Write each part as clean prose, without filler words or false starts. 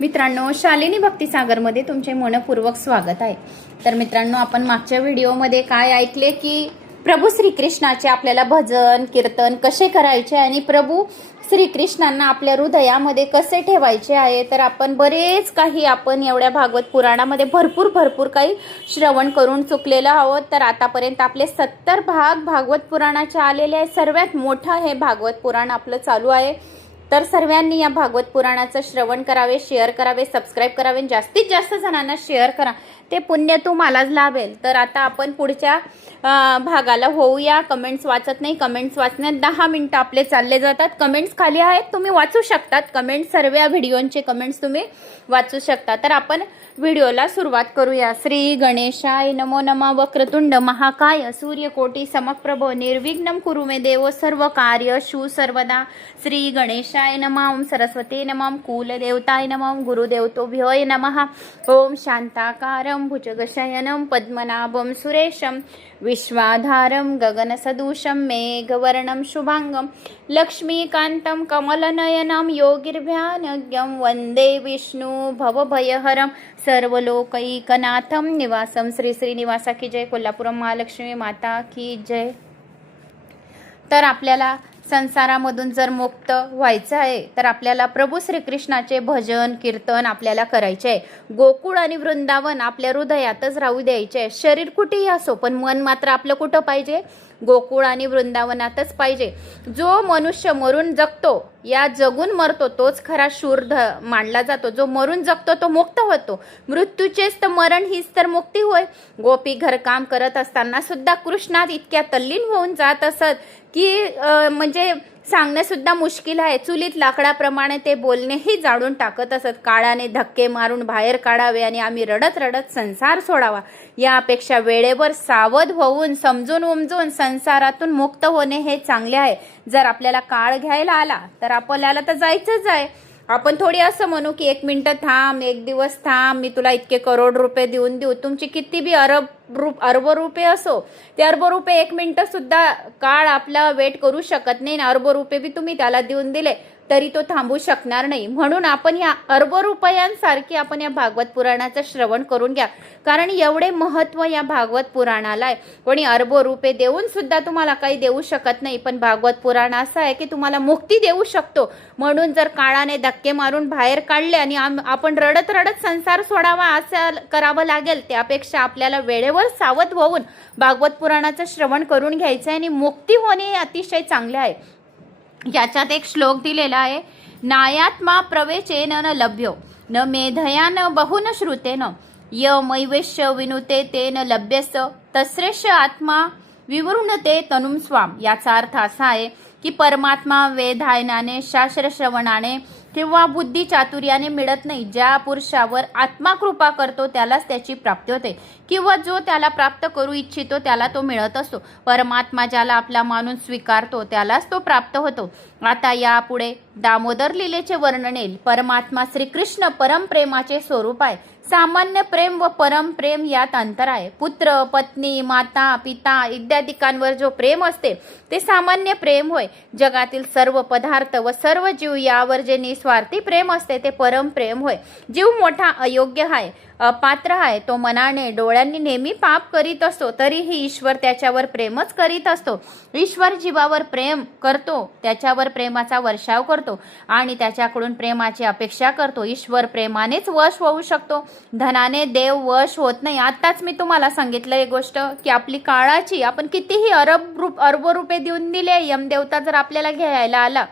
मित्रांनो, शालिनी भक्तिसागरमध्ये तुमचे मनपूर्वक स्वागत आहे। तर मित्रांनो, आपण मागच्या व्हिडिओमध्ये काय ऐकले की प्रभू श्रीकृष्णाचे आपल्याला भजन कीर्तन कसे करायचे आणि प्रभू श्रीकृष्णांना आपल्या हृदयामध्ये कसे ठेवायचे आहे। तर आपण बरेच काही आपण एवढ्या भागवत पुराणामध्ये भरपूर काही श्रवण करून चुकलेलो आहोत। तर आतापर्यंत आपले 70 भाग भागवत पुराणाचे आलेले आहे। सर्वात मोठं हे भागवत पुराण आपलं चालू आहे। तर सर्वांनी या भागवत पुराणाचं श्रवण करावे, शेअर करावे, सबस्क्राइब करावे, जास्तीत जास्त जणांना शेअर करा, ते पुण्य तुम्हालाच लाभेल। तर आता आपण पुढच्या भागाला होऊया। कमेंट्स वाचत नाही, कमेंट्स वाचण्यात 10 मिनिटं आपले चालले जातात। कमेंट्स खाली आहेत, तुम्ही वाचू शकतात कमेंट्स, सर्व व्हिडिओचे कमेंट्स तुम्ही वाचू शकता। तर आपण व्हिडिओला सुरुवात करूया। श्री गणेशाय नमो नमः। वक्रतुंड महाकाय सूर्यकोटी समप्रभ निर्विघ्नं कुरु मे देव सर्व कार्येषु सर्वदा। श्री गणेशाय नमः। ओम सरस्वती नमः। कुलदेवताय नमः। गुरुदेवतोभ्यो नमः। ओम शांताकारं भुजगशयनं पद्मनाभं सुरेशं विश्वाधारं गगनसदृशं मेघवर्णं शुभांगं लक्ष्मीकान्तं कमलनयनं योगिर्ध्यानज्ञं वन्दे विष्णु भवभयहरं सर्वलोकैकनाथं निवासं। श्री श्रीनिवासा की जय। कोल्हापूर महालक्ष्मी माता की जय। तर आपल्याला संसारामधून जर मुक्त व्हायचं आहे तर आपल्याला प्रभू श्रीकृष्णाचे भजन कीर्तन आपल्याला करायचे आहे। गोकुळ आणि वृंदावन आपल्या हृदयातच राहू द्यायचे आहे। शरीर कुठेही असो पण मन मात्र आपलं कुठं पाहिजे? गोकुळ आणि वृंदावनातच पाहिजे। जो मनुष्य मरून जगतो या जगून मरतो तोच खरा शूर मानला जातो। जो मरून जगतो तो मुक्त होतो। मृत्यूचेच तर मरण हीच तर मुक्ती होय। गोपी घरकाम करत असताना सुद्धा कृष्णात इतक्या तल्लीन होऊन जात असत की म्हणजे सांगणं सुद्धा मुश्किल आहे। चुलीत लाकडाप्रमाणे ते बोलणेही जाळून टाकत असत। काळाने धक्के मारून बाहेर काढावे आणि आम्ही रडत रडत संसार सोडावा, यापेक्षा वेळेवर सावध होऊन समजून उमजून संसारातून मुक्त होणे हे चांगले आहे। जर आपल्याला काळ घ्यायला आला तर आपल्याला तर जायचंच आहे। आपण थोडी असं म्हणू की 1 मिनिट थांब, 1 दिवस थांब, मी तुला इतके करोड रुपये देऊन देऊ। तुमची किती बी अरब रुपये असो, ते अरब रुपये 1 मिनिट सुद्धा काळ आपला वेट करू शकत नाही ना। अरब रुपये बी तुम्ही त्याला देऊन दिले तरी तो थांबू शकणार नाही। म्हणून आपण या अरब रुपयांसारखी आपण या भागवत पुराणाचं श्रवण करून घ्या, कारण एवढे महत्व या भागवत पुराणाला आहे। कोणी अरब रुपये देऊन सुद्धा तुम्हाला काही देऊ शकत नाही, पण भागवत पुराण असं आहे की तुम्हाला मुक्ती देऊ शकतो। म्हणून जर काळाने धक्के मारून बाहेर काढले आणि आपण रडत रडत संसार सोडावा असं करावं लागेल, त्यापेक्षा आपल्याला वेळेवर सावध होऊन भागवत पुराणाचं श्रवण करून घ्यायचं आहे आणि मुक्ती होणे अतिशय चांगले आहे। याच्यात एक श्लोक दिलेला आहे, नायात्मा प्रवेचेन न लभ्यो न मेधया न बहुन श्रुतेन यमैवेश्य विनुते तेन लभ्यस तस्रेश आत्मा विवृणते तनुम स्वाम। याचा अर्थ असा आहे की परमात्मा वेधायनाने शास्त्र श्रवणाने किंवा बुद्धी चातुर्याने मिळत नाही। ज्या पुरुषावर आत्मा कृपा करतो त्यालाच त्याची प्राप्ती होते, किंवा जो त्याला प्राप्त करू इच्छितो त्याला तो मिळत असतो। परमात्मा ज्याला आपला मानून स्वीकारतो त्यालाच तो प्राप्त होतो। आता यापुढे दामोदर लीलेचे वर्णन येईल। परमात्मा श्रीकृष्ण परमप्रेमाचे स्वरूप आहे। सामान्य प्रेम व परम प्रेम यात अंतर आहे। पुत्र पत्नी माता पिता इत्यादिकांवर जो प्रेम असते ते सामान्य प्रेम होय। जगातील सर्व पदार्थ व सर्व जीव यावर जे निस्वार्थी प्रेम असते ते परम प्रेम होय। जीव मोठा अयोग्य आहे, अपात्र आहे, तो मनाने डोळ्यांनी नेहमी पाप करीत असतो, तरीही ईश्वर त्याच्यावर प्रेमच करीत असतो। ईश्वर जीवावर प्रेम करतो, त्याच्यावर प्रेमाचा वर्षाव करतो आणि त्याच्याकडून प्रेमाची अपेक्षा करतो। ईश्वर प्रेमानेच वश होऊ शकतो, धनाने देव वश होत नाही। आताच मी तुम्हाला सांगितलं एक गोष्ट की आपली काळाची आपण कितीही अरब रुपये देऊन दिले, यमदेवता जर आपल्याला घ्यायला आला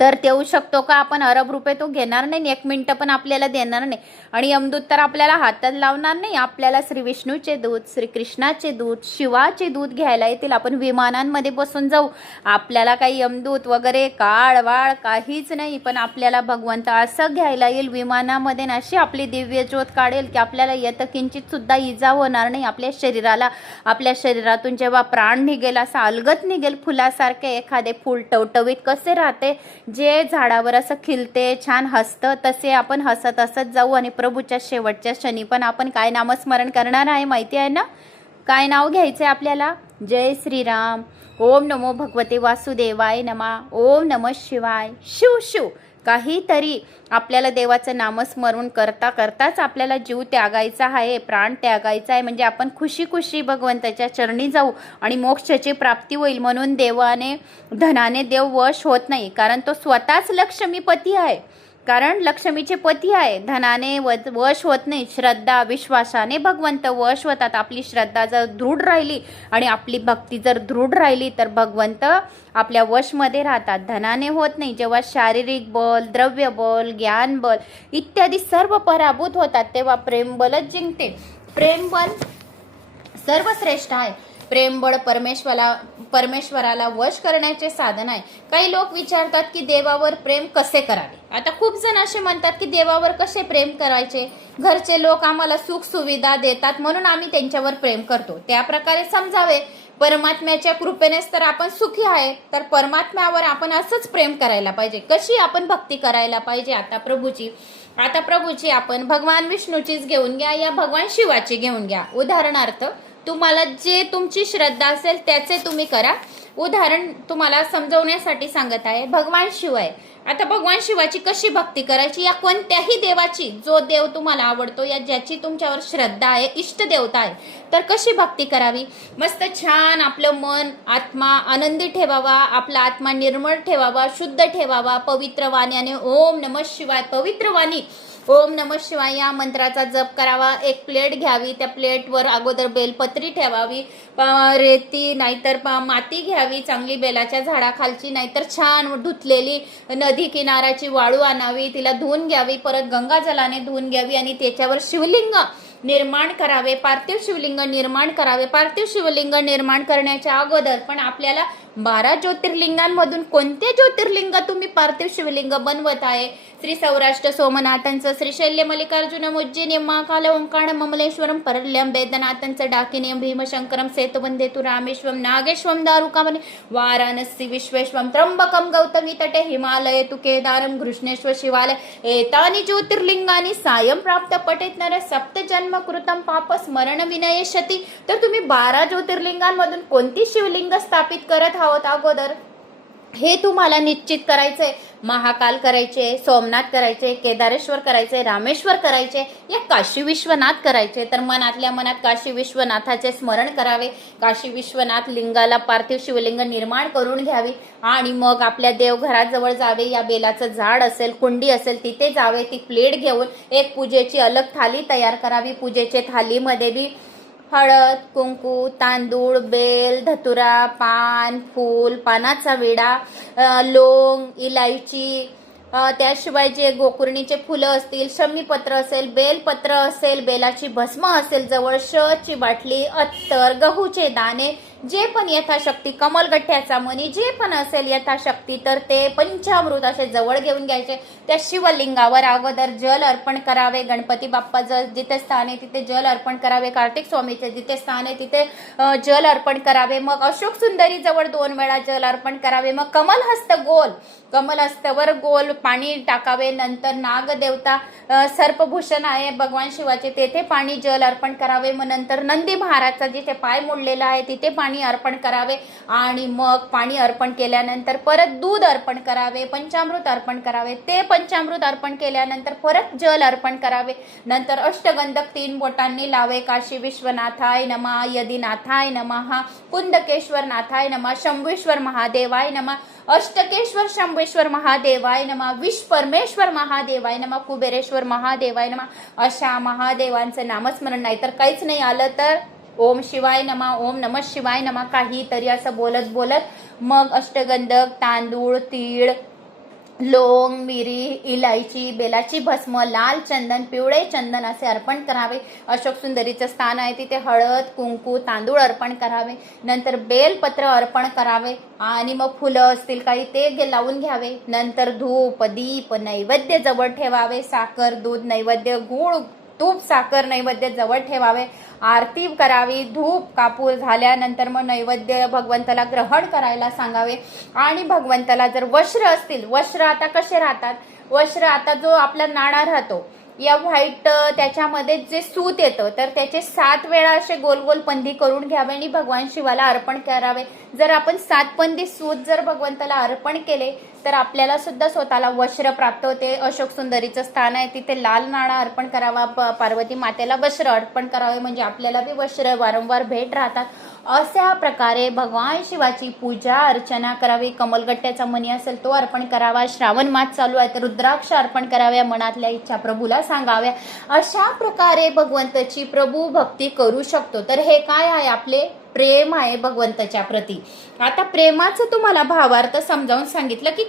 तर देऊ शकतो का? आपण अरब रुपये तो घेणार नाही, 1 मिनिट पण आपल्याला देणार नाही आणि यमदूत तर आपल्याला हातात लावणार नाही। आपल्याला श्री विष्णूचे दूत, श्रीकृष्णाचे दूत, शिवाचे दूत घ्यायला येतील। आपण विमानांमध्ये बसून जाऊ, आपल्याला काही यमदूत वगैरे काळ वाळ काहीच नाही, पण आपल्याला भगवंत असं घ्यायला येईल विमानामध्ये, अशी आपली दिव्य ज्योत काढेल की आपल्याला येतं किंचित सुद्धा इजा होणार नाही आपल्या शरीराला। आपल्या शरीरातून जेव्हा प्राण निघेल असा अलगत निघेल फुलासारखे। एखादे फूल टवटवीत कसे राहते, जे झाडावर असं खिलते छान हसतं, तसे आपण हसत हसत जाऊ आणि प्रभूच्या शेवटच्या क्षणी पण आपण काय नामस्मरण करणार आहे माहिती आहे ना? काय नाव घ्यायचंय आपल्याला? जय श्रीराम, ओम नमो भगवते वासुदेवाय नमः, ओम नमः शिवाय, शिव शिव। काहीतरी आपल्याला देवाचं नामस्मरण करता करताच आपल्याला जीव त्यागायचा आहे, प्राण त्यागायचा आहे, म्हणजे आपण खुशी खुशी भगवंताच्या चरणी जाऊ आणि मोक्षाची प्राप्ती होईल. म्हणून देवाने धनाने देव वश होत नाही, कारण तो स्वतःच लक्ष्मीपती आहे, कारण लक्ष्मीचे पती आहे. धनाने वश होत नाही, श्रद्धा विश्वासाने भगवंत वश होतात. आपली श्रद्धा जर दृढ राहिली आणि आपली भक्ती जर दृढ राहिली तर भगवंत आपल्या वशमध्ये राहतात, धनाने होत नाही. जेव्हा शारीरिक बल, द्रव्य बल, ज्ञान बल इत्यादी सर्व पराभूत होतात तेव्हा प्रेमबलच जिंकते. प्रेमबल सर्वश्रेष्ठ आहे. प्रेमबळ परमेश्वराला वश करण्याचे साधन आहे. काही लोक विचारतात की देवावर प्रेम कसे करावे. आता खूप जण असे म्हणतात की देवावर कसे प्रेम करायचे, घरचे लोक आम्हाला सुख सुविधा देतात म्हणून आम्ही त्यांच्यावर प्रेम करतो. त्या प्रकारे समजावे, परमात्म्याच्या कृपेनेच तर आपण सुखी आहे, तर परमात्म्यावर आपण असंच प्रेम करायला पाहिजे. कशी आपण भक्ती करायला पाहिजे. आता प्रभूची आपण भगवान विष्णूचीच घेऊन घ्या या भगवान शिवाची घेऊन घ्या. उदाहरणार्थ तुम्हाला जे तुमची श्रद्धा असेल त्याचे तुम्ही करा. उदाहरण तुम्हाला समजवण्यासाठी सांगत आहे. भगवान शिव आहे. आता भगवान शिवाची कशी भक्ती करायची, या कोणत्याही देवाची, जो देव तुम्हाला आवडतो, या ज्याची तुमच्यावर श्रद्धा आहे, इष्ट देवता आहे, तर कशी भक्ती करावी. मस्त छान आपलं मन आत्मा आनंदी ठेवावा, आपला आत्मा निर्मळ ठेवावा, शुद्ध ठेवावा, पवित्र वाण्याने ओम नमः शिवाय, पवित्र वाणी ओम नमः शिवाय या मंत्राचा जप करावा. एक प्लेट घ्यावी, त्या प्लेटवर अगोदर बेलपत्री ठेवावी, रेती नाहीतर माती घ्यावी, चांगली बेलाच्या झाडाखालची, नाहीतर छान धुतलेली नदी किनाऱ्याची वाळू आणावी, तिला धुवून घ्यावी, परत गंगाजलाने धुवून घ्यावी आणि त्याच्यावर शिवलिंग निर्माण करावे, पार्थिव शिवलिंग निर्माण करावे. पार्थिव शिवलिंग निर्माण करण्याच्या अगोदर पण आपल्याला 12 ज्योतिर्लिंगांमधून कोणते ज्योतिर्लिंग तुम्ही पार्थिव शिवलिंग बनवत आहे. श्री सौराष्ट्र सोमनाथांचं, श्री शैल्य मल्लिकार्जुनम, उज्जैनी महाकाल ओंकार ममलेश्वरम, परल्यम वेदनाथांचं, डाकिनीयम भीमशंकरम, सेतुबंधेतु रामेश्वरम, नागेश्वरम दारुकामने, वाराणसी विश्वेश्वरम, त्र्यंबकम गौतमी तटे, हिमालय तु केदारम, घृष्णेश्वर शिवालय, एतानि ज्योतिर्लिंगानी सायं प्राप्त पठेत नर सप्त जन्म कृतम पाप स्मरण विनयेष्यति. तर तुम्ही 12 ज्योतिर्लिंगांमधून कोणती शिवलिंग स्थापित करत आहोत अगोदर हे तुम्हाला निश्चित करायचंय. महाकाल करायचे, सोमनाथ करायचे, केदारेश्वर करायचे, रामेश्वर करायचे, या काशी विश्वनाथ करायचे. तर मनातल्या मनात काशी विश्वनाथाचे स्मरण करावे. काशी विश्वनाथ लिंगाला पार्थिव शिवलिंग निर्माण करून घ्यावी आणि मग आपल्या देवघराजवळ जावे. या बेलाचं झाड असेल, कुंडी असेल, तिथे जावे. ती प्लेट घेऊन एक पूजेची अलग थाली तयार करावी. पूजेच्या थालीमध्ये बी हळद, कुंकू, तांदूळ, बेल, धतुरा, पान, फूल, पानाचा विडा, लवंग, इलायची, त्याशिवाय जे गोकुर्णीचे फुलं असतील, शमीपत्र असेल, बेलपत्र असेल, बेलाची भस्म असेल, जवळ शची बाटली, अत्तर, गहूचे दाणे, जे पण यथाशक्ती, कमलगठ्ठ्याचा मणी, जे पण असेल यथाशक्ती, तर ते पंचामृत असे जवळ घेऊन घ्यायचे. त्या शिवलिंगावर अगोदर जल अर्पण करावे. गणपती बाप्पा जिथे स्थान आहे तिथे जल अर्पण करावे. कार्तिक स्वामीचे जिथे स्थान आहे तिथे जल अर्पण करावे. मग अशोक सुंदरी जवळ 2 वेळा जल अर्पण करावे. मग कमलहस्तवर गोल पाणी टाकावे. नंतर नागदेवता सर्पभूषण आहे भगवान शिवाचे, तेथे पाणी जल अर्पण करावे. मग नंतर नंदी महाराजचा जिथे पाय मोडलेला आहे तिथे पाणी अर्पण करावे आणि मग पाणी अर्पण केल्यानंतर परत दूध अर्पण करावे, पंचामृत अर्पण करावे. ते पंचामृत अर्पण केल्यानंतर परत जल अर्पण करावे. नंतर अष्टगंधक 3 बोटांनी लावे. काशी विश्वनाथाय नमः, यदीनाथाय नमः, कुंदकेश्वर नाथाय नमः, शंभेश्वर महादेवाय नमः, अष्टकेश्वर शंभेश्वर महादेवाय नमः, विश्वपरमेश्वर महादेवाय नमः, कुबेरेश्वर महादेवाय नमः. अशा महादेवांचं नामस्मरण नाहीतर काहीच नाही आलं तर ओम शिवाय नमः, ओम नमः शिवाय नमः काहीतरी असं बोलत बोलत मग अष्टगंधक, तांदूळ, तीळ, लवंग, मिरी, इलायची, बेलाची भस्म, लाल चंदन, पिवळे चंदन असे अर्पण करावे. अशोक सुंदरीचं स्थान आहे तिथे हळद, कुंकू, तांदूळ अर्पण करावे. नंतर बेलपत्र अर्पण करावे आणि मग फुलं असतील काही ते लावून घ्यावे. नंतर धूप, दीप, नैवेद्य जवळ ठेवावे. साखर, दूध नैवेद्य, गूळ, तूप, साखर नैवेद्य जवळ ठेवावे. आरती करावी. धूप कापूर झाल्यानंतर मग नैवेद्य भगवंताला ग्रहण करायला सांगावे. आणि भगवंताला जर वस्त्र असतील, वस्त्र आता कसे राहतात, वस्त्र आता जो आपला नाणा राहतो या व्हाईट त्याच्यामध्ये जे सूत येतं तर त्याचे 7 वेळा असे गोल गोल पंदी करून घ्यावे आणि भगवान शिवाला अर्पण करावे. जर आपण 7 पंदी सूत जर भगवंताला अर्पण केले तर आपल्याला सुद्धा स्वतःला वस्त्र प्राप्त होते. अशोक सुंदरीचं स्थान आहे, तिथे लाल नाणा अर्पण करावा, पार्वती मातेला वस्त्र अर्पण करावे, म्हणजे आपल्याला बी वस्त्र वारंवार भेट राहतात. अशा प्रकारे भगवान शिवाची पूजा अर्चना करावी. कमलगट्ट्याचा मणी असेल तो अर्पण करावा. श्रावण मास चालू आहे तर रुद्राक्ष अर्पण कराव्या. मनातल्या इच्छा प्रभूला सांगाव्या. अशा प्रकारे भगवंताची प्रभू भक्ती करू शकतो. तर हे काय आहे? आपले प्रेम आहे भगवंताच्या प्रती. आता प्रेमाचं तुम्हाला भावार्थ समजावून सांगितलं की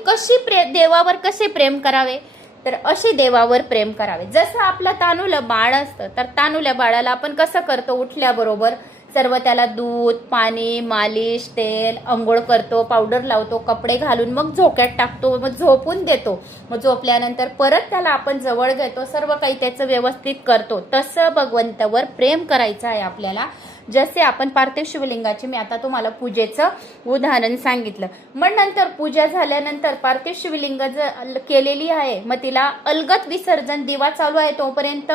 देवावर कसे प्रेम करावे. तर असे देवावर प्रेम करावे. जसं आपलं तानुलं बाळ असतं, तर तानुल्या बाळाला आपण कसं करतो? उठल्याबरोबर सर्व त्याला दूध, पाणी, मालिश, तेल, अंघोळ करतो, पावडर लावतो, कपडे घालून मग झोक्यात टाकतो, मग झोपून देतो. मग झोपल्यानंतर परत त्याला आपण जवळ घेतो, सर्व काही त्याचं व्यवस्थित करतो. तसं भगवंतावर प्रेम करायचं आहे आपल्याला. जसे आपण पार्थिव शिवलिंगाचे मी आता तुम्हाला पूजेचं उदाहरण सांगितलं. मग नंतर पूजा झाल्यानंतर पार्थिव शिवलिंग जर केलेली आहे, मग तिला अलगत विसर्जन, दिवा चालू आहे तोपर्यंत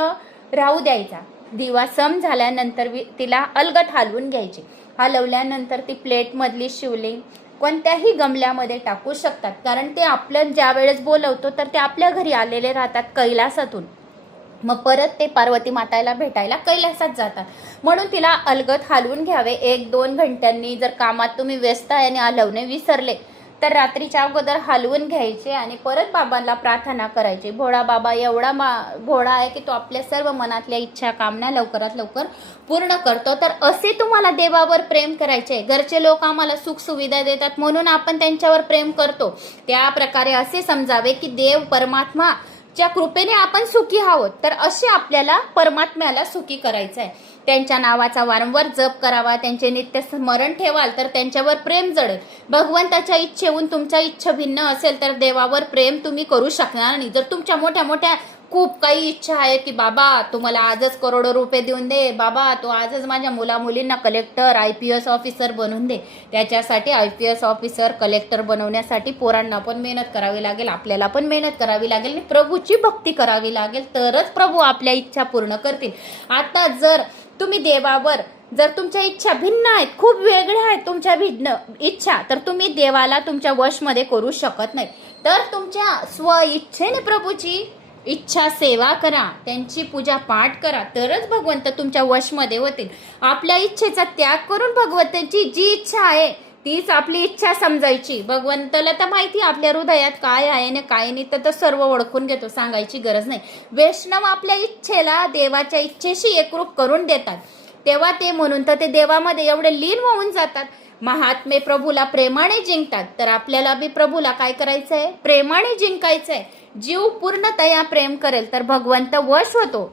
राहू द्यायचा. दिवा सम झाल्यानंतर तिला अलगट हलवून घ्यायची. हलवल्यानंतर ती प्लेटमधली शिवलिंग कोणत्याही गमल्यामध्ये टाकू शकतात, कारण ते आपलं ज्या वेळेस बोलवतो तर ते आपल्या घरी आलेले राहतात कैलासातून. मग परत ते पार्वती माताला भेटायला कैलासात जातात. म्हणून तिला अलगत हलवून घ्यावे. 1-2 घंट्यांनी जर कामात तुम्ही व्यस्त आहे आणि हलवणे विसरले तर रात्रीच्या अगोदर हलवून घ्यायचे आणि परत बाबांना प्रार्थना करायची. भोळा बाबा एवढा भोळा आहे की तो आपल्या सर्व मनातल्या इच्छा कामना लवकरात लवकर पूर्ण करतो. तर असे तुम्हाला देवावर प्रेम करायचे. घरचे लोक आम्हाला सुख सुविधा देतात म्हणून आपण त्यांच्यावर प्रेम करतो. त्या प्रकारे असे समजावे की देव परमात्मा च्या कृपेने आपण सुखी आहोत. तर असे आपल्याला परमात्म्याला सुखी करायचं आहे. त्यांच्या नावाचा वारंवार जप करावा. त्यांचे नित्य स्मरण ठेवाल तर त्यांच्यावर प्रेम जडेल. भगवंताच्या इच्छेहून तुमच्या इच्छा भिन्न असेल तर देवावर प्रेम तुम्ही करू शकणार नाही. जर तुमच्या मोठ्या मोठ्या खूप काही इच्छा आहे की बाबा तू मला आजच करोडो रुपये देऊन दे, बाबा तू आजच माझ्या मुलींना कलेक्टर IPS ऑफिसर बनवून दे, त्याच्यासाठी IPS ऑफिसर कलेक्टर बनवण्यासाठी पोरांना पण मेहनत करावी लागेल, आपल्याला पण मेहनत करावी लागेल आणि प्रभूची भक्ती करावी लागेल, तरच प्रभू आपल्या इच्छा पूर्ण करतील. आता जर तुम्ही देवावर जर तुमच्या इच्छा भिन्न आहेत, खूप वेगळ्या आहेत तुमच्या भिन्न इच्छा, तर तुम्ही देवाला तुमच्या वशमध्ये करू शकत नाही. तर तुमच्या स्व इच्छेने प्रभूची इच्छा सेवा करा, त्यांची पूजा पाठ करा, तरच भगवंत तुमच्या वशमध्ये होतील. आपल्या इच्छेचा त्याग करून भगवंताची जी इच्छा आहे तीच आपली इच्छा समजायची. भगवंताला तर माहिती आपल्या हृदयात काय आहे आणि काय नाही, तर सर्व ओळखून घेतो, सांगायची गरज नाही. वैष्णव आपल्या इच्छेला देवाच्या इच्छेशी एकरूप करून देतात, तेव्हा ते म्हणून तर ते देवामध्ये एवढे लीन होऊन जातात. महात्मे प्रभूला प्रेमाने जिंकतात. तर आपल्याला बी प्रभूला काय करायचंय? प्रेमाने जिंकायचंय. जीव पूर्णतया प्रेम करेल तर भगवंत वश होतो.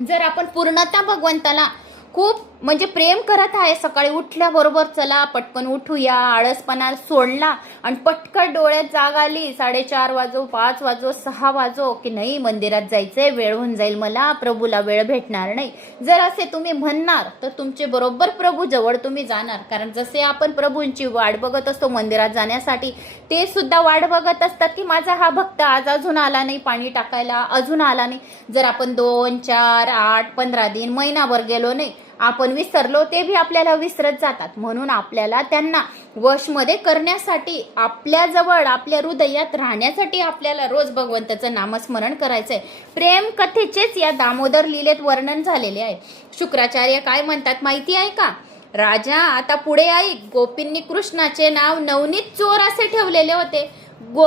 जर आपण पूर्णतः भगवंताला खूप म्हणजे प्रेम करत आहे, सकाळी उठल्याबरोबर चला पटकन उठूया, आळसपणा सोडला आणि पटकन डोळ्यात जाग आली, 4:30 वाजो, 5 वाजो, 6 वाजो की नाही मंदिरात जायचंय, वेळ होऊन जाईल, मला प्रभूला वेळ भेटणार नाही, जर असे तुम्ही म्हणणार तर तुमचे बरोबर प्रभू जवळ तुम्ही जाणार. कारण जसे आपण प्रभूंची वाट बघत असतो मंदिरात जाण्यासाठी, ते सुद्धा वाट बघत असतात की माझा हा भक्त आज अजून आला नाही, पाणी टाकायला अजून आला नाही. जर आपण 2, 4, 8, 15 दिन, महिनाभर गेलो नाही, आपण विसरलो, ते भी आपल्याला विसरत जातात. म्हणून आपल्याला त्यांना वशमध्ये करण्यासाठी, आपल्या जवळ आपल्या हृदयात राहण्यासाठी आपल्याला रोज भगवंताचं नामस्मरण करायचंय. प्रेम कथेचेच या दामोदर लीलेत वर्णन झालेले आहे. शुक्राचार्य काय म्हणतात माहिती आहे का? राजा आता पुढे आई, गोपींनी कृष्णाचे नाव नवनीत चोर असे ठेवलेले होते.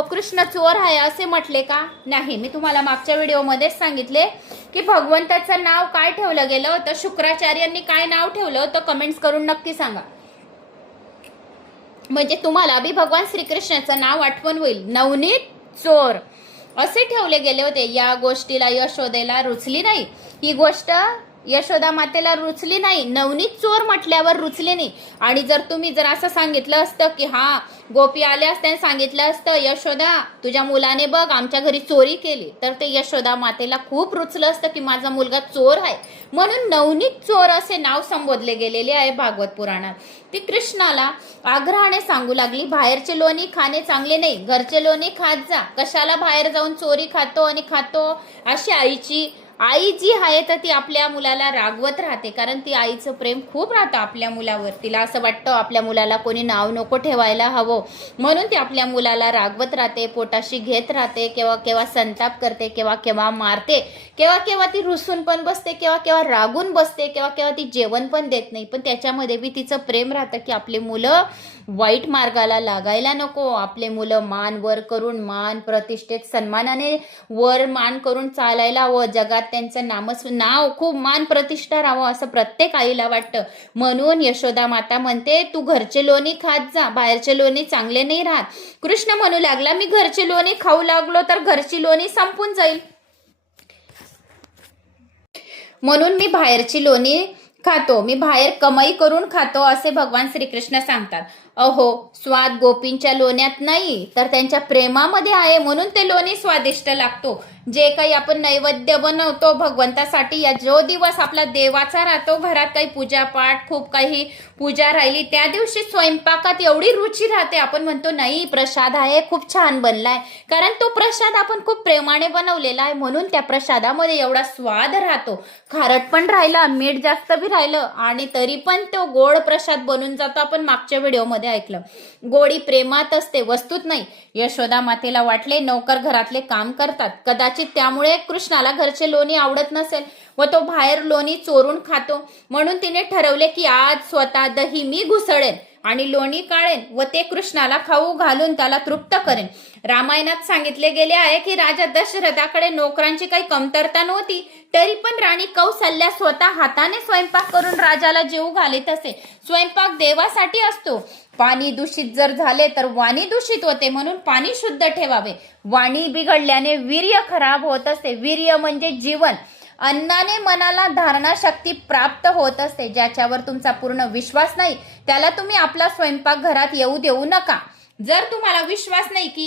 कृष्ण चोर आहे असे म्हटले का? नाही. मी तुम्हाला मागच्या व्हिडिओमध्येच सांगितले की भगवंताचं नाव काय ठेवलं गेलं होतं, शुक्राचार्यांनी काय नाव ठेवलं होतं, कमेंट्स करून नक्की सांगा, म्हणजे तुम्हाला बी भगवान श्रीकृष्णाचं नाव आठवण होईल. नवनीत चोर असे ठेवले गेले होते. या गोष्टीला यशोदेला रुचली नाही, ही गोष्ट यशोदा मातेला रुचली नाही, नवनीत चोर म्हटल्यावर रुचले नाही. आणि जर तुम्ही जर असं सांगितलं असतं की हा गोपी आले असते, सांगितलं असतं यशोदा तुझ्या मुलाने बघ आमच्या घरी चोरी केली, तर ते यशोदा मातेला खूप रुचलं असतं की माझा मुलगा चोर आहे. म्हणून नवनीत चोर असे नाव संबोधले गेलेले आहे भागवत पुराणात. ती कृष्णाला आग्रहाने सांगू लागली, बाहेरचे लोणी खाणे चांगले नाही, घरचे लोणी खात जा, कशाला बाहेर जाऊन चोरी खातो आणि खातो. अशी आईची आई जी आहे तर ती आपल्या मुलाला रागवत राहते, कारण ती आईचं प्रेम खूप राहतं आपल्या मुलावर. तिला असं वाटतं आपल्या मुलाला कोणी नाव नको ठेवायला हवं, म्हणून ती आपल्या मुलाला रागवत राहते, पोटाशी घेत राहते, केव्हा केव्हा संताप करते, केव्हा केव्हा मारते, केव्हा केव्हा ती रुसून पण बसते, केव्हा केव्हा रागून बसते, केव्हा केव्हा ती जेवण पण देत नाही. पण त्याच्यामध्ये बी तिचं प्रेम राहतं की आपले मुलं वाईट मार्गाला लागायला नको, आपले मुलं मान वर करून, मान प्रतिष्ठेत सन्मानाने वर मान करून चालायला हवं, जगात त्यांचं नाव खूप मान प्रतिष्ठा राहावं असं प्रत्येक आईला वाटतं. म्हणून यशोदा माता म्हणते, तू घरचे लोणी खात जा, बाहेरचे लोणी चांगले नाही राहत. कृष्ण म्हणू लागला, मी घरचे लोणी खाऊ लागलो तर घरची लोणी संपून जाईल, म्हणून मी बाहेरची लोणी खातो, मी बाहेर कमाई करून खातो, असे भगवान श्रीकृष्ण सांगतात. अहो, स्वाद गोपींच्या लोण्यात नाही तर त्यांच्या प्रेमामध्ये आहे, म्हणून ते लोणी स्वादिष्ट लागतो. जे काही आपण नैवेद्य बनवतो भगवंतासाठी, या जो दिवस आपला देवाचा राहतो, घरात काही पूजापाठ, खूप काही पूजा राहिली, त्या दिवशी स्वयंपाकात एवढी रुची राहते, आपण म्हणतो नाही प्रसाद आहे खूप छान बनलाय, कारण तो प्रसाद आपण खूप प्रेमाने बनवलेला आहे, म्हणून त्या प्रसादामध्ये एवढा स्वाद राहतो. खारट पण राहिला, मीठ जास्त बी राहिलं आणि तरी पण तो गोड प्रसाद बनून जातो. आपण मागच्या व्हिडिओमध्ये ऐकलं, गोडी प्रेमात असते, वस्तूत नाही. यशोदा मातेला वाटले नौकर घरातले काम करतात, कदाचित त्यामुळे कृष्णाला घरचे लोणी आवडत नसेल व तो बाहेर लोणी चोरून खातो, म्हणून तिने ठरवले की आज स्वतः दही मी घुसळेन आणि लोणी काढेन व ते कृष्णाला खाऊ घालून त्याला तृप्त करेन. रामायणात सांगितले गेले आहे की राजा दशरथाकडे नोकरांची काही कमतरता नव्हती, तरी पण राणी कौसल्या स्वतः हाताने स्वयंपाक करून राजाला जेवू घालीत असे. स्वयंपाक देवासाठी असतो. पाणी दूषित जर झाले तर वाणी दूषित होते, म्हणून पाणी शुद्ध ठेवावे. वाणी बिघडल्याने वीर्य खराब होत असते. वीर्य म्हणजे जीवन. अन्नाने मनाला धारणा शक्ती प्राप्त होत असते. ज्याच्यावर तुमचा पूर्ण विश्वास नाही त्याला तुम्ही आपला स्वयंपाक घरात येऊ देऊ नका. जर तुम्हाला विश्वास नाही की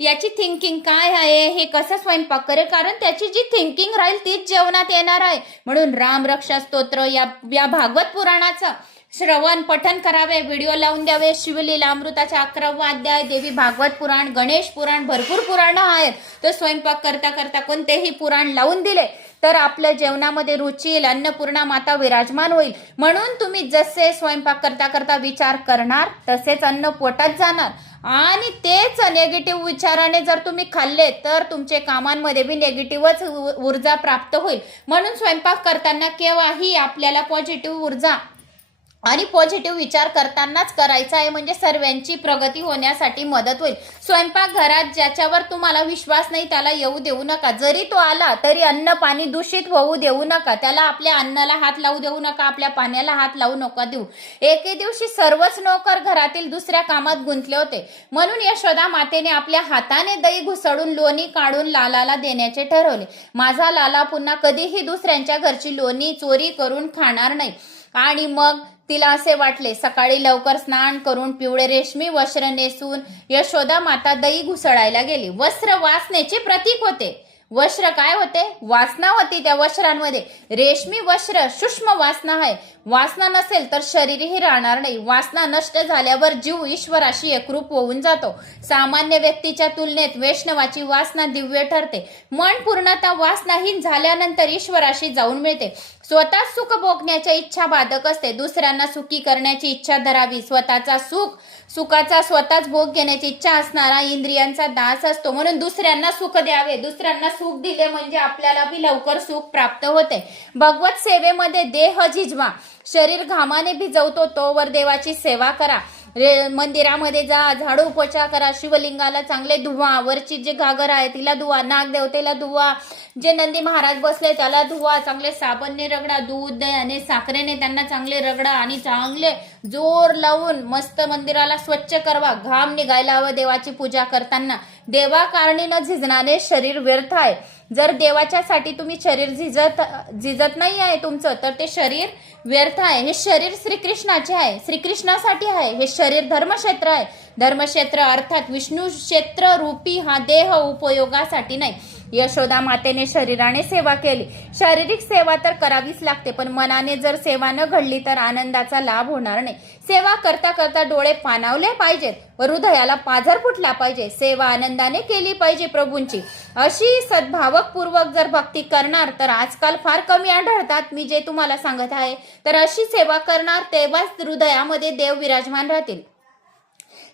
याची थिंकिंग काय आहे, हे कसं स्वयंपाक करेल, कारण त्याची जी थिंकिंग राहील तीच जेवणात येणार आहे. म्हणून राम रक्षा स्तोत्र या भागवत पुराणाचं श्रवण पठन करावे, व्हिडिओ लावून द्यावे. शिवलीला अमृताचा 11वा अध्याय, देवी भागवत पुराण, गणेश पुराण, भरपूर पुराण आहेत. तर स्वयंपाक करता करता कोणतेही पुराण लावून दिले तर आपल्या जेवणामध्ये रुची येईल, अन्नपूर्णा माता विराजमान होईल. म्हणून तुम्ही जसे स्वयंपाक करता करता विचार करणार तसेच अन्न पोटात जाणार, आणि तेच निगेटिव्ह विचाराने जर तुम्ही खाल्ले तर तुमचे कामांमध्ये बी निगेटिव्हच ऊर्जा प्राप्त होईल. म्हणून स्वयंपाक करताना केव्हाही आपल्याला पॉझिटिव्ह ऊर्जा आणि पॉझिटिव्ह विचार करतानाच करायचा आहे, म्हणजे सर्वांची प्रगती होण्यासाठी मदत होईल. स्वयंपाक घरात ज्याच्यावर तुम्हाला विश्वास नाही त्याला येऊ देऊ नका. जरी तो आला तरी अन्न पाणी दूषित होऊ देऊ नका. त्याला आपल्या अन्नाला हात लावू देऊ नका, आपल्या पाण्याला हात लावू नका देऊ. एके दिवशी सर्वच नोकर घरातील दुसऱ्या कामात गुंतले होते, म्हणून यशोदा मातेने आपल्या हाताने दही घुसळून लोणी काढून लालाला देण्याचे ठरवले. माझा लाला पुन्हा कधीही दुसऱ्यांच्या घरची लोणी चोरी करून खाणार नाही. आणि मग तिला असे वाटले. सकाळी लवकर स्नान करून पिवळे रेशमी वस्त्र नेसून यशोदा माता दही घुसळायला गेली. वस्त्र वासनेचे प्रतीक होते. वस्त्र काय होते? वासना होती त्या वस्त्रांमध्ये. रेशमी वस्त्र सूक्ष्म वासना आहे. वासना नसेल तर शरीरही राहणार नाही. वासना नष्ट झाल्यावर जीव ईश्वराशी एकरूप होऊन जातो. सामान्य व्यक्तीच्या तुलनेत वैष्णवाची वासना दिव्य ठरते. मन पूर्णतः वासनाहीन झाल्यानंतर ईश्वराशी जाऊन मिळते. स्वतः सुख भोगण्याची इच्छा बाधक असते. दुसऱ्यांना सुखी करण्याची इच्छा धरावी. सुखाचा स्वतःच भोग घेण्याची इच्छा असणारा इंद्रियांचा दास असतो. म्हणून दुसऱ्यांना सुख द्यावे. दुसऱ्यांना सुख दिले म्हणजे आपल्याला बी लवकर सुख प्राप्त होते. भगवत सेवेमध्ये देह झिजवा. शरीर घामाने भिजवतो तोवर देवाची सेवा करा. मंदिरामध्ये जा, झाडू पोछा करा, शिवलिंगाला चांगले धुवा, वरची जे घागर आहे तिला धुवा, नागदेवतेला धुवा, जे नंदी महाराज बसले त्याला धुवा, चांगले साबणने रगडा, दूध आणि साखरेने त्यांना चांगले रगडा आणि चांगले जोर लावून मस्त मंदिराला स्वच्छ करवा. घाम निघायला हवं देवाची पूजा करताना. देवा कारणी न झिजणारे शरीर व्यर्थ आहे. जर देवाच्यासाठी तुम्ही शरीर झिजत नाही आहे तुमचं, तर ते शरीर व्यर्थ आहे. हे शरीर श्रीकृष्णाचे आहे, श्रीकृष्णासाठी आहे. हे शरीर धर्मक्षेत्र आहे. धर्मक्षेत्र अर्थात विष्णू क्षेत्र रूपी हा देह उपयोगासाठी नाही. यशोदा मातेने शरीराने सेवा केली. शारीरिक सेवा तर करावीच लागते, पण मनाने जर सेवा न घडली तर आनंदाचा लाभ होणार नाही. सेवा करता करता डोळे पाणावले पाहिजेत, हृदयाला पाझर फुटला पाहिजे. सेवा आनंदाने केली पाहिजे प्रभूंची. अशी सद्भावपूर्वक जर भक्ती करणार तर आजकाल फार कमी आढळतात. मी जे तुम्हाला सांगत आहे, तर अशी सेवा करणार तेव्हाच हृदयामध्ये देव विराजमान राहतील.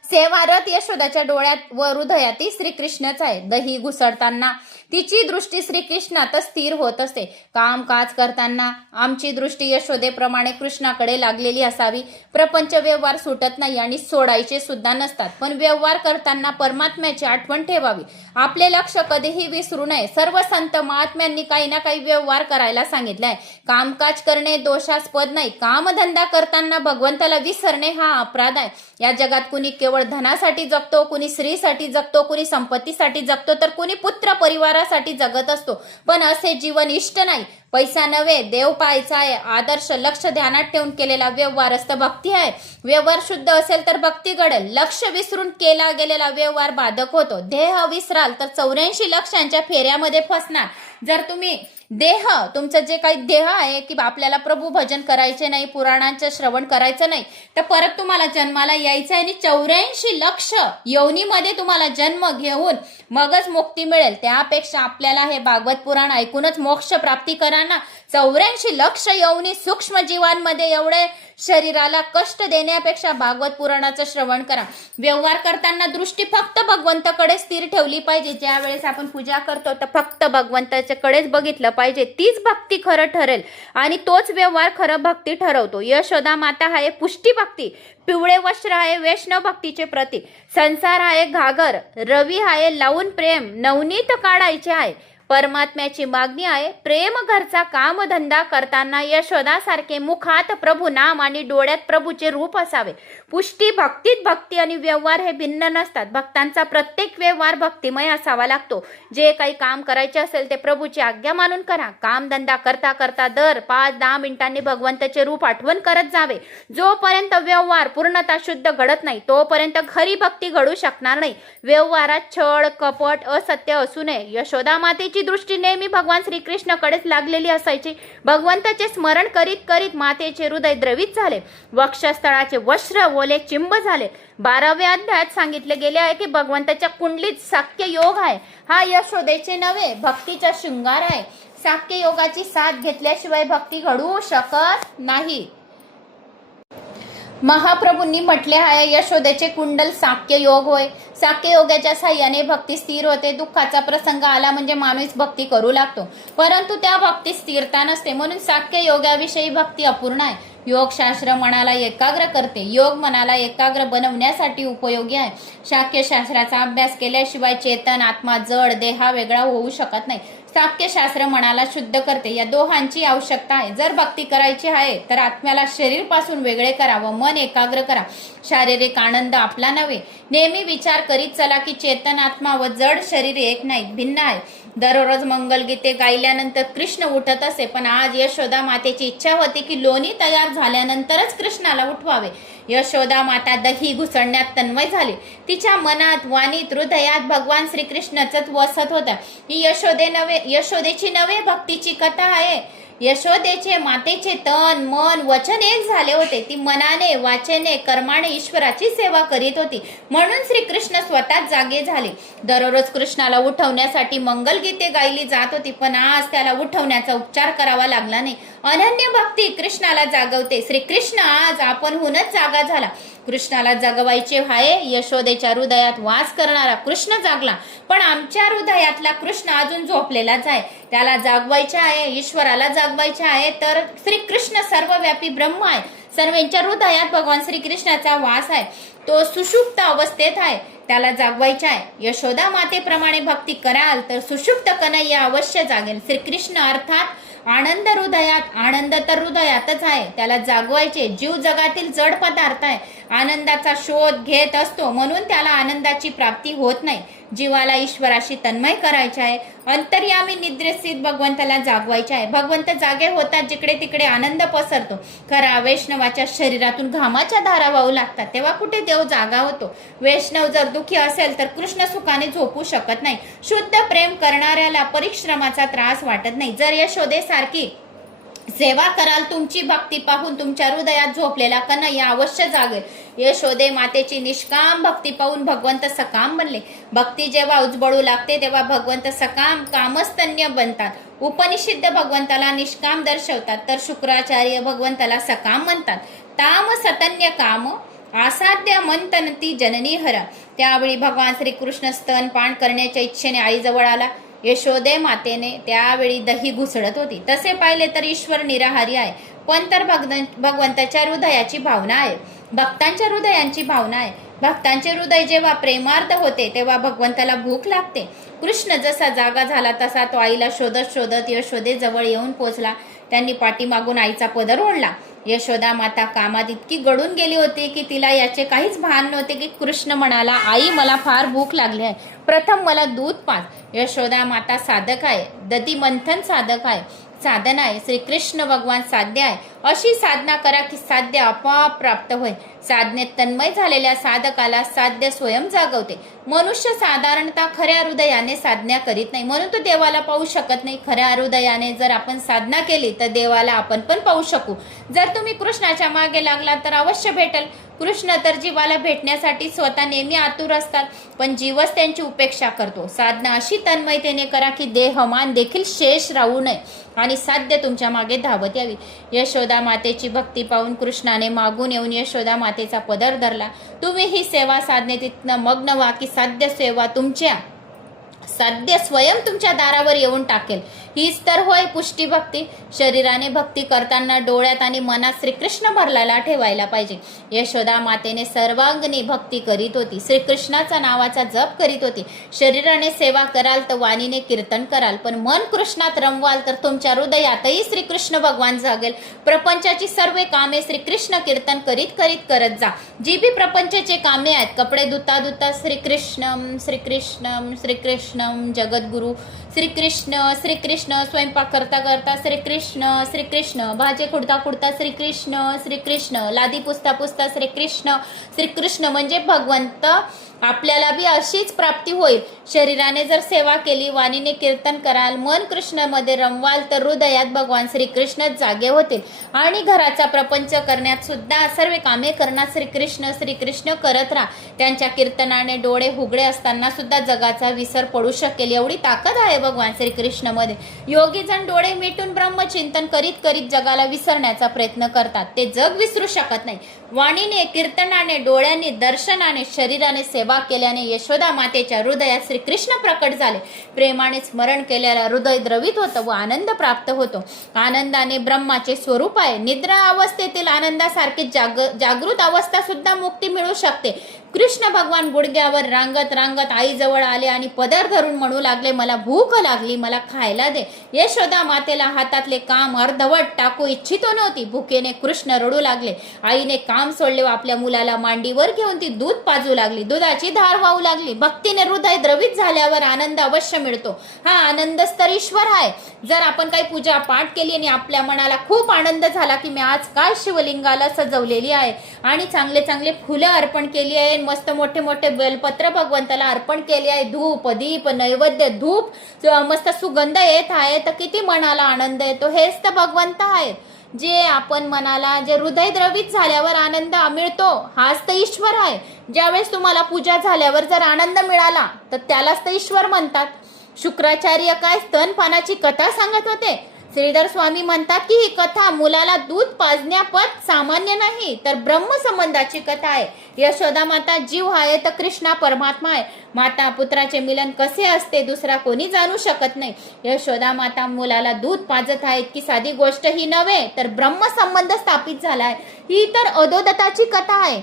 सेवारत यशोदाच्या डोळ्यात व हृदयातही श्रीकृष्णच आहे. दही घुसळताना तिची दृष्टी श्रीकृष्णातच स्थिर होत असते. कामकाज करताना आमची दृष्टी यशोदेप्रमाणे कृष्णाकडे लागलेली असावी. प्रपंच व्यवहार सुटत नाही आणि सोडायचे सुद्धा नसतात, पण व्यवहार करताना परमात्म्याची आठवण ठेवावी. आपले लक्ष कधीही विसरू नये. सर्व संत महात्म्यांनी काही ना काही व्यवहार करायला सांगितलाय. कामकाज करणे दोषास्पद नाही. कामधंदा करताना भगवंताला विसरणे हा अपराध आहे. या जगात कुणी केवळ धनासाठी जगतो, कुणी स्त्रीसाठी जगतो, कुणी संपत्तीसाठी जगतो, तर कुणी पुत्र परिवारासाठी जगत असतो. पण असे जीवन इष्ट नाही. पैसा नव्हे, देव पाहायचा आहे. आदर्श लक्ष ध्यानात ठेवून केलेला व्यवहार असत भक्ती आहे. व्यवहार शुद्ध असेल तर भक्ती घडेल. लक्ष विसरून केला गेलेला व्यवहार बाधक होतो. देह विसराल तर 84 लक्षांच्या फेऱ्यामध्ये फसणार. जर तुम्ही तुमचं जे काही देह आहे की आपल्याला प्रभू भजन करायचे नाही, पुराणांचं श्रवण करायचं नाही, तर परत तुम्हाला जन्माला यायचं आहे आणि 84 लक्ष योनीमध्ये तुम्हाला जन्म घेऊन मगच मुक्ती मिळेल. त्यापेक्षा आपल्याला हे भागवत पुराण ऐकूनच मोक्ष प्राप्ती करा ना. 84 लक्ष योनी सूक्ष्म जीवांमध्ये एवढे शरीराला कष्ट देण्यापेक्षा भागवत पुराणाचं श्रवण करा. व्यवहार करताना दृष्टी फक्त भगवंताकडे स्थिर ठेवली पाहिजे. ज्या वेळेस आपण पूजा करतो तर फक्त भगवंताच्याकडेच बघितलं पाहिजे. तीच भक्ती खरं ठरेल आणि तोच व्यवहार खरं भक्ती ठरवतो. यशोदा माता आहे पुष्टी भक्ती. पिवळे वस्त्र आहे वैष्णव भक्तीचे प्रतीक. संसार आहे घागर, रवी आहे लावून प्रेम, नवनीत काढायचे आहे. परमात्म्याची मागणी आहे प्रेम घरचा कामधंदा करताना यशोदासारखे मुखात प्रभू नाम आणि डोळ्यात प्रभूचे रूप असावे. पुष्टी भक्तीत भक्ती आणि व्यवहार हे भिन्न नसतात. भक्तांचा प्रत्येक व्यवहार भक्तिमय असावा लागतो. जे काही काम करायचे असेल ते प्रभूची आज्ञा मानून करा. कामधंदा करता करता दर 5-10 मिनिटांनी भगवंताचे रूप आठवण करत जावे. जोपर्यंत व्यवहार पूर्णतः शुद्ध घडत नाही तोपर्यंत खरी भक्ती घडू शकणार नाही. व्यवहारात छळ कपट असत्य असू नये. यशोदा मातेची दृष्टी नेहमी भगवान श्रीकृष्णाकडेच लागलेली असायची. भगवंताचे स्मरण करीत करीत मातेचे हृदय द्रवित झाले. वक्षस्थळाचे वस्त्र ओले चिंब झाले. 12व्या अध्यायात सांगितले गेले आहे की भगवंताच्या कुंडलीत साख्य योग आहे. हा यशोदेचे नव्हे भक्तीचा शृंगार आहे. साख्य योगाची साथ घेतल्याशिवाय भक्ती घडू शकत नाही. महाप्रभूंनी म्हटले आहे यशोदेचे कुंडल साख्य योग होय. साख्य योगाच्या साह्याने भक्ती स्थिर होते. दुःखाचा प्रसंग आला म्हणजे माणूस भक्ती करू लागतो, परंतु त्या भक्ती स्थिरता नसते. म्हणून साख्य योगाविषयी भक्ती अपूर्ण आहे. योगशास्त्र मनाला एकाग्र करते. योग मनाला एकाग्र बनवण्यासाठी उपयोगी आहे. शाक्य शास्त्राचा अभ्यास केल्याशिवाय चेतन आत्मा जड देहा वेगळा होऊ शकत नाही. साख्यशास्त्र मनाला शुद्ध करते. या दोहांची आवश्यकता आहे. जर भक्ती करायची आहे तर आत्म्याला शरीर पासून वेगळे करा व मन एकाग्र करा. शारीरिक आनंद आपला नव्हे. नेहमी विचार करीत चला की चेतन आत्मा व जड शरीर एक नाहीत, भिन्न आहे. दररोज मंगलगीते गायल्यानंतर कृष्ण उठत असे, पण आज यशोदा मातेची इच्छा होती की लोणी तयार झाल्यानंतरच कृष्णाला उठवावे. यशोदा माता दही घुसळण्यात तन्मय झाली. तिच्या मनात वाणीत हृदयात भगवान श्रीकृष्णच वसत होता. ही यशोदेची नवे भक्तीची कथा आहे. यशोदेचे मातेचे तन मन वचन एक झाले होते. ती मनाने वाचेने कर्माने ईश्वराची सेवा करीत होती. म्हणून श्रीकृष्ण स्वतः जागे झाले. दररोज कृष्णाला उठवण्यासाठी मंगलगीते गायली जात होती, पण आज त्याला उठवण्याचा उपचार करावा लागला नाही. अनन्य भक्ती कृष्णाला जागवते. श्रीकृष्ण आज आपणहूनच जागा झाला. कृष्णाला जगवायचे आहे. यशोदेच्या हृदयात वास करणारा कृष्ण जागला, पण आमच्या हृदयातला कृष्ण अजून झोपलेलाच आहे. त्याला जागवायचे आहे, ईश्वराला जागवायचे आहे. तर श्रीकृष्ण सर्वव्यापी ब्रह्म आहे. सर्वांच्या हृदयात भगवान श्रीकृष्णाचा वास आहे. तो सुषुप्त अवस्थेत आहे. त्याला जागवायचे आहे. यशोदा मातेप्रमाणे भक्ती कराल तर सुषुप्त कन्हैया अवश्य जागेल. श्रीकृष्ण अर्थात आनंद हृदयात. आनंद तर हृदयातच आहे. त्याला जागवायचे. जीव जगातील जड पदार्थ आहे. आनंदाचा शोध घेत असतो, म्हणून त्याला आनंदाची प्राप्ती होत नाही. जीवाला ईश्वराशी तन्मय करायचे आहे, अंतर्यामी निद्रेस्थित भगवंताला जागवायचे आहे. भगवंत जागे होतात जिकडे तिकडे आनंद पसरतो. खरा वैष्णवाच्या शरीरातून घामाच्या धारा वाहू लागतात, तेव्हा कुठे देव जागा होतो. वैष्णव जर दुःखी असेल तर कृष्ण सुखाने झोपू शकत नाही. शुद्ध प्रेम करणाऱ्याला परिश्रमाचा त्रास वाटत नाही. जर यशोदेसारखी सेवा कराल, तुमची भक्ती पाहून तुमच्या हृदयात झोपलेला कन्हैया अवश्य जागेल. यशोदे मातेची निष्काम भक्ती पाहून भगवंत सकाम बनले. भक्ती जेव्हा उजबळू लागते तेव्हा भगवंत सकाम कामस्तन्य बनतात. उपनिषद भगवंताला निष्काम दर्शवतात, तर शुक्राचार्य भगवंताला सकाम म्हणतात. ताम सतन्य काम असाध्य मंतनती जननी हरा. त्यावेळी भगवान श्रीकृष्ण स्तनपान करण्याच्या इच्छेने आईजवळ आला. यशोदे मातेने त्यावेळी दही घुसळत होती. तसे पाहिले तर ईश्वर निराहारी आहे, पण तर भगवंताच्या हृदयाची भावना आहे, भक्तांच्या हृदयांची भावना आहे. भक्तांचे हृदय जेव्हा प्रेमार्थ होते तेव्हा भगवंताला भूक लागते. कृष्ण जसा जागा झाला तसा तो आईला शोधत शोधत यशोदेजवळ येऊन पोचला. त्यांनी पाठीमागून आईचा पदर ओढला. यशोदा माता कामात इतकी गळून गेली होती की तिला याचे काहीच भान नव्हते की कृष्ण म्हणाला, आई मला फार भूक लागली आहे, प्रथम मला दूध पाज. यशोदा माता साधक आहे, दधिमंथन साधक आहे, साधना आहे. श्रीकृष्ण भगवान साध्य आहे. अशी साधना करा की साध्य आपोआप प्राप्त होय. साधनेत तन्मय झालेल्या साधकाला साध्य स्वयं जागवते. मनुष्य साधारणतः खऱ्या हृदयाने साधना करीत नाही, म्हणून तो देवाला पाहू शकत नाही. खऱ्या हृदयाने जर आपण साधना केली तर देवाला आपण पण पाहू शकू. जर तुम्ही कृष्णाच्या मागे लागला तर अवश्य भेटेल. कृष्ण तर जीवाला भेटण्यासाठी स्वतः नेहमी आतुर असतात, पण जीवच त्यांची उपेक्षा करतो. साधना अशी तन्मयतेने करा की देहमान देखील शेष राहू नये आणि साध्य तुमच्या मागे धावत यावी. यशोदा मातेची भक्ती पाहून कृष्णाने मागून येऊन यशोदा मातेचा पदर धरला. तुम्ही ही सेवा साधनेत मग्न व्हा की साध्य सेवा तुमच्या साध्य स्वयं तुमच्या दारावर येऊन टाकेल. हीच तर होय पुष्टी भक्ती. शरीराने भक्ती करताना डोळ्यात आणि मनात श्रीकृष्ण भरलेला ठेवायला पाहिजे. यशोदा मातेने सर्वांगनी भक्ती करीत होती, श्रीकृष्णाचा नावाचा जप करीत होती. शरीराने सेवा कराल तर वाणीने कीर्तन कराल, पण मन कृष्णात रमवाल तर तुमच्या हृदयातही श्रीकृष्ण भगवान जागेल. प्रपंचाची सर्व कामे श्रीकृष्ण कीर्तन करीत करीत करत जा. जी बी प्रपंचाचे कामे आहेत, कपडे धुता धुता श्रीकृष्णम श्रीकृष्णम श्रीकृष्णम, जगद्गुरु श्रीकृष्ण श्रीकृष्ण, स्वयंपाक करता करता श्रीकृष्ण श्रीकृष्ण, भाजे खुडता खुडता श्रीकृष्ण श्रीकृष्ण, लादी पुसता पुसता श्रीकृष्ण श्रीकृष्ण, म्हणजे भगवंत आपल्याला बी अशीच प्राप्ती होईल. शरीराने जर सेवा केली, वाणीने कीर्तन कराल, मन कृष्णामध्ये रमवाल तर हृदयात भगवान श्रीकृष्णच जागे होतील. आणि घराचा प्रपंच करण्यात सुद्धा सर्व कामे करण्यात श्रीकृष्ण श्रीकृष्ण करत राहा. त्यांच्या कीर्तनाने डोळे उघडे असताना सुद्धा जगाचा विसर पडू शकेल, एवढी ताकद आहे भगवान श्रीकृष्णमध्ये. योगी जण डोळे मिटून ब्रह्मचिंतन करीत करीत जगाला विसरण्याचा प्रयत्न करतात, ते जग विसरू शकत नाही. वाणीने कीर्तनाने डोळ्यांनी दर्शनाने शरीराने सेवा केल्याने यशोदा मातेच्या हृदयात श्रीकृष्ण प्रकट झाले. प्रेमाने स्मरण केल्याला हृदय द्रवित होतं व आनंद प्राप्त होतो. आनंदाने ब्रह्माचे स्वरूप आहे. निद्रा अवस्थेतील आनंदासारखे जागृत अवस्था सुद्धा मुक्ती मिळू शकते. कृष्ण भगवान गुडघ्यावर रांगत रांगत आईजवळ आले आणि पदर धरून म्हणू लागले, मला भूक लागली, मला खायला दे. यशोदा मातेला हातातले काम अर्धवट टाकू इच्छितो नव्हती. भुकेने कृष्ण रडू लागले. आईने काम सोडले व आपल्या मुलाला मांडीवर घेऊन ती दूध पाजू लागली. दुधाची धार वाहू लागली. भक्तीने हृदय द्रवित झाल्यावर आनंद अवश्य मिळतो. हा आनंदच तर ईश्वर आहे. जर आपण काही पूजा पाठ केली आणि आपल्या मनाला खूप आनंद झाला की मी आज काय शिवलिंगाला सजवलेली आहे आणि चांगले चांगले फुलं अर्पण केली आहे, मस्त मोठे मोठे बेलपत्र भगवंताला अर्पण केले आहे, धूप दीप नैवेद्य धूप मस्त सुगंध येत आहे, तर किती मनाला आनंद येतो. हेच तर भगवंत आहेत, जे आपण मनाला जे हृदय द्रवित झाल्यावर आनंद मिळतो, हाच तर ईश्वर आहे. ज्यावेळेस तुम्हाला पूजा झाल्यावर जर आनंद मिळाला तर त्यालाच तर ईश्वर म्हणतात. शुक्राचार्य काय स्तनपानाची कथा सांगत होते. श्रीधर स्वामी म्हणतात की ही कथा मुलाला दूध पाजण्यापत सामान्य नाही, तर ब्रह्मसंबंधाची कथा आहे. यशोदा माता जीव आहे तर कृष्णा परमात्मा आहे. माता पुत्राचे मिलन कसे असते दुसरा कोणी जाणू शकत नाही. यशोदा माता मुलाला दूध पाजत आहेत की साधी गोष्ट ही नव्हे, तर ब्रह्मसंबंध स्थापित झाला आहे. ही तर अधोदत्ताची कथा आहे.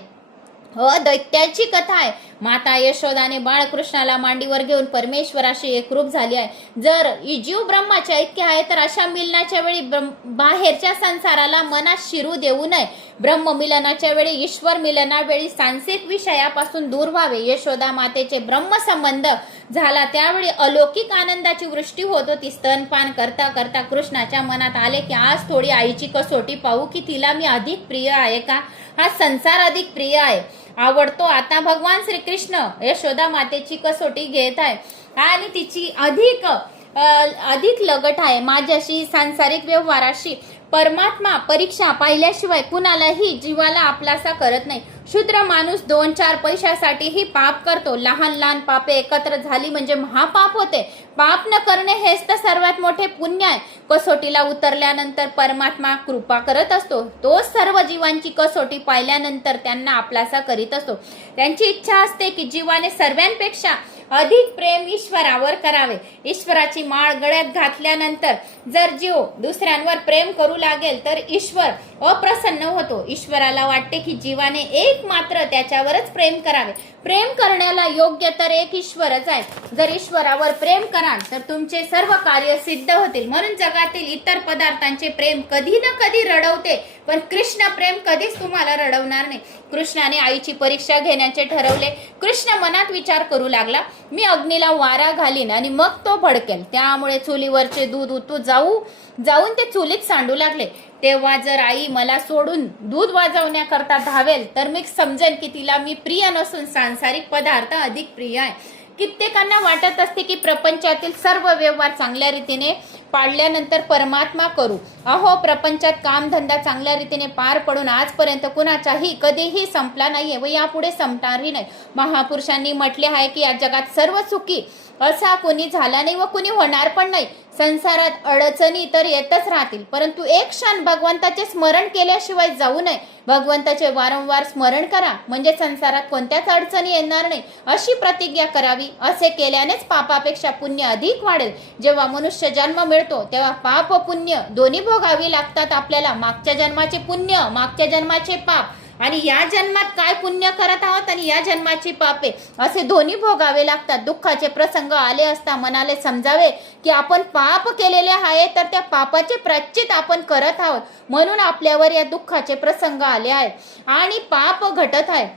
दैत्याची कथा आहे। माता यशोदाने बाळकृष्णाला मांडीवर घेऊन परमेश्वराशी एकरूप झाली आहे। जर जीव ब्रह्माचे ऐक्य आहे तर अशा मिलनाच्या वेळी बाहेरच्या संसाराला मनात शिरू देऊ नये। ब्रह्ममिलनाच्या वेळी ईश्वर मिलनावेळी सांसारिक विषयापासून दूर व्हावे। यशोदा मातेचे ब्रह्मसंबंध झाला त्यावेळी अलौकिक आनंदाची वृष्टी होत होती। स्तनपान करता करता कृष्णाच्या मनात आले की आज थोडी आईची कसोटी पाहू की तिला मी अधिक प्रिय आहे का, हा संसार अधिक प्रिय आहे आवडतो। आता भगवान श्रीकृष्ण यशोदा मातेची कसोटी घेत आहे आणि तिची अधिक लगट आहे माझ्याशी सांसारिक व्यवहाराशी। परमात्मा परीक्षा पाहिल्याशिवाय कुणालाही जीवाला आपलासा करत नाही। शूद्र माणूस 2-4 पैशासाठीही पाप करतो। लहान लहान पापे एकत्र झाली म्हणजे महापाप होते। पाप न करणे हेच तर सर्वात मोठे पुण्य आहे। कसोटीला उतरल्यानंतर परमात्मा कृपा करत असतो। तो सर्व जीवांची कसोटी पाहिल्यानंतर त्यांना आपलासा करीत असतो। त्यांची इच्छा असते की जीवाने सर्वांपेक्षा अधिक प्रेम ईश्वरावर करावे। ईश्वराची माळ गळ्यात घातल्यानंतर जर जीव दुसऱ्यांवर प्रेम करू लागेल तर ईश्वर अप्रसन्न होतो। ईश्वराला वाटते की जीवाने एक मात्र त्याच्यावरच प्रेम करावे। प्रेम करण्याला योग्य तर एक ईश्वरच आहे। जर ईश्वरावर प्रेम कराल तर तुमचे सर्व कार्य सिद्ध होतील। म्हणून जगातील इतर पदार्थांचे प्रेम कधी ना कधी रडवते पण कृष्ण प्रेम कधीच तुम्हाला रडवणार नाही। कृष्णाने आईची परीक्षा घेण्याचे ठरवले। कृष्ण मनात विचार करू लागला, मी अग्नीला वारा घालीन आणि मग तो भडकेल। त्यामुळे चुलीवरचे दूध उतू जाऊन ते चुलीत सांडू लागले। तेव्हा जर आई मला सोडून दूध वाजवण्याकरता धावेल तर मी समजेन की तिला मी प्रिय नसून सांसारिक पदार्थ अधिक प्रिय आहे। कित्येकांना वाटत असते की प्रपंचातील सर्व व्यवहार चांगल्या रीतीने पाडल्यानंतर परमात्मा करू। अहो, प्रपंचात कामधंदा चांगल्या रीतीने पार पडून आजपर्यंत कुणाचाही कधीही संपला नाहीये व यापुढे संपणारही नाही। महापुरुषांनी म्हटले आहे की या जगात सर्व सुखी असा कोणी झाला नाही व कोणी होणार पण नाही। संसारात अडचणी तर येतच राहतील परंतु एक क्षण भगवंताचे स्मरण केल्याशिवाय जाऊ नये। भगवंताचे वारंवार स्मरण करा म्हणजे संसारात कोणत्याच अडचणी येणार नाही अशी प्रतिज्ञा करावी। असे केल्यानेच पापापेक्षा पुण्य अधिक वाढेल। जेव्हा मनुष्य जन्म मिळतो तेव्हा पाप व पुण्य दोन्ही भोगावी लागतात आपल्याला। मागच्या जन्माचे पुण्य, मागच्या जन्माचे पाप आणि या जन्मात काय पुण्य करत आहोत आणि या जन्माची पापे असे दोन्ही भोगावे लागतात। दुःखाचे प्रसंग आले असता मनाला समजावे की आपण पाप केलेले आहे तर त्या पापाचे प्रायश्चित आपण करत आहोत म्हणून आपल्यावर या दुःखाचे प्रसंग आले आहेत आणि पाप घटत आहे।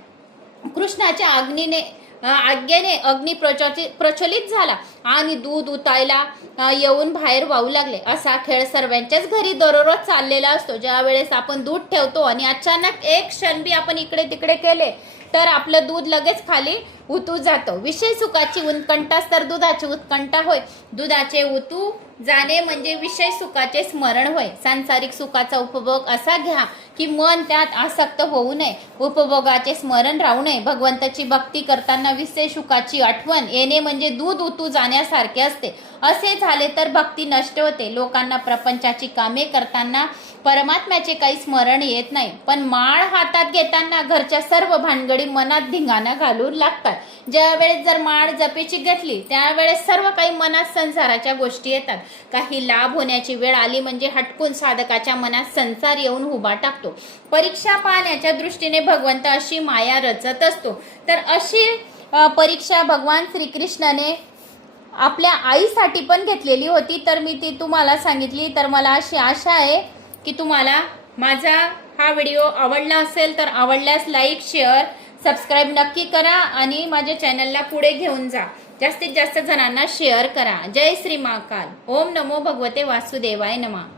कृष्णाच्या आज्ञेने अग्नी प्रचलित झाला आणि दूध उतायला येऊन बाहेर वाहू लागले। असा खेळ सर्वांच्याच घरी दररोज चाललेला असतो। ज्या वेळेस आपण दूध ठेवतो आणि अचानक एक क्षण बी आपण इकडे तिकडे केले तर आपलं दूध लगेच खाली उतू जातो। विषय सुखाची उत्कंठाच तर दुधाची उत्कंठा होय। दुधाचे उतू जाणे म्हणजे विषय सुखाचे स्मरण होय। सांसारिक सुखाचा उपभोग असा घ्या की मन त्यात आसक्त होऊ नये, उपभोगाचे स्मरण राहू नये। भगवंताची भक्ती करताना विषय सुखाची आठवण येणे म्हणजे दूध उतू जाण्यासारखे असते। असे झाले तर भक्ती नष्ट होते। लोकांना प्रपंचाची कामे करताना परमात्म्याचे काही स्मरण येत नाही पण माळ हातात घेताना घरच्या सर्व भानगडी मनात धिंगाणा घालू लागतात। ज्या वेळेस जर माळ जपेची घेतली त्यावेळेस सर्व काही मनात संसाराच्या गोष्टी येतात। काही लाभ होण्याची वेळ आली म्हणजे हटकून साधकाच्या मनात संसार येऊन उभा टाकतो। परीक्षा पाहण्याच्या दृष्टीने भगवंत अशी माया रचत असतो। तर अशी परीक्षा भगवान श्रीकृष्णाने आपल्या आईसाठी पण घेतलेली होती तर मी ती तुम्हाला सांगितली। तर मला अशी आशा आहे की तुम्हाला माझा हा व्हिडिओ आवडला असेल तर आवडल्यास लाईक, शेअर, सबस्क्राईब नक्की करा आणि माझ्या चॅनलला पुढे घेऊन जा। जास्तीत जास्त जणांना शेअर करा। जय श्री महाकाल। ओम नमो भगवते वासुदेवाय नमः।